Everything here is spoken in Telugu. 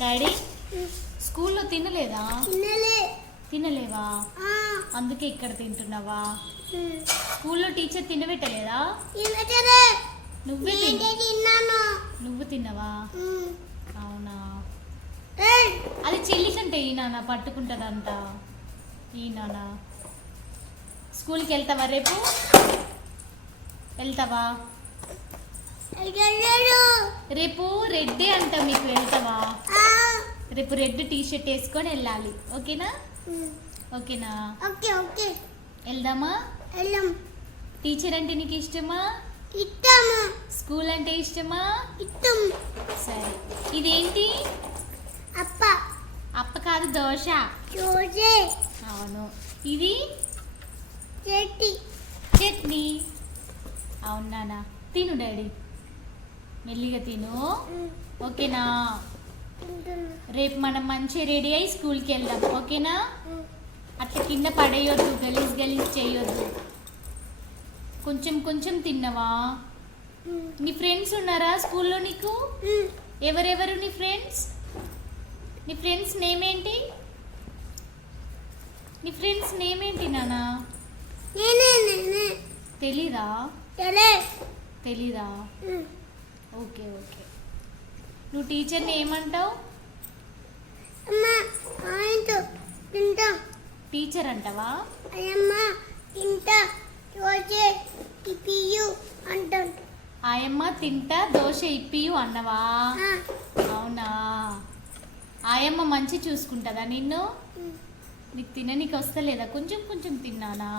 డాడీ స్కూల్లో తినలేదా? తినలేవా? అందుకే ఇక్కడ తింటున్నావా? స్కూల్లో టీచర్ తినబెట్టలేదా? నువ్వు తిన్నావా? అవునా, అది చెల్లి కంటే ఈ నాన్న పట్టుకుంటుందంట. ఈ నాన్న స్కూల్కి వెళ్తావా? రేపు వెళ్తావా? రేపు రెడ్ అంట, మీకు వెళ్తావా? రేపు రెడ్ టీషర్ట్ వేసుకొని వెళ్ళాలి. ఓకేనా? ఓకేనా? వెళ్దామా? టీచర్ అంటే నీకు ఇష్టమా? స్కూల్ అంటే ఇష్టమా? సరే, ఇదేంటి? అప్ప కాదు, దోశ. అవును. ఇది చట్నీ. అవునా? తిను డాడీ, మెల్లిగా తిను. ఓకేనా? రేపు మనం మంచిగా రెడీ అయ్యి స్కూల్కి వెళ్దాం. ఓకేనా? అట్లా కింద పడేయొద్దు, గలీజ్ చేయొద్దు. కొంచెం కొంచెం తిన్నవా? నీ ఫ్రెండ్స్ ఉన్నారా స్కూల్లో నీకు? ఎవరెవరు నీ ఫ్రెండ్స్? నీ ఫ్రెండ్స్ నేమ్ ఏంటి? నీ ఫ్రెండ్స్ నేమ్ ఏంటి నాన్న? తెలీదా? ఓకే. నువ్వు టీచర్ని ఏమంటావు? టీచర్ అంటావా? ఆయమ్మ తింటా దోశ ఇప్పియు అన్నవా? అవునా? ఆయమ్మ మంచి చూసుకుంటుందా నిన్ను? నీకు తిననీకి వస్తలేదా? కొంచెం కొంచెం తిన్నానా?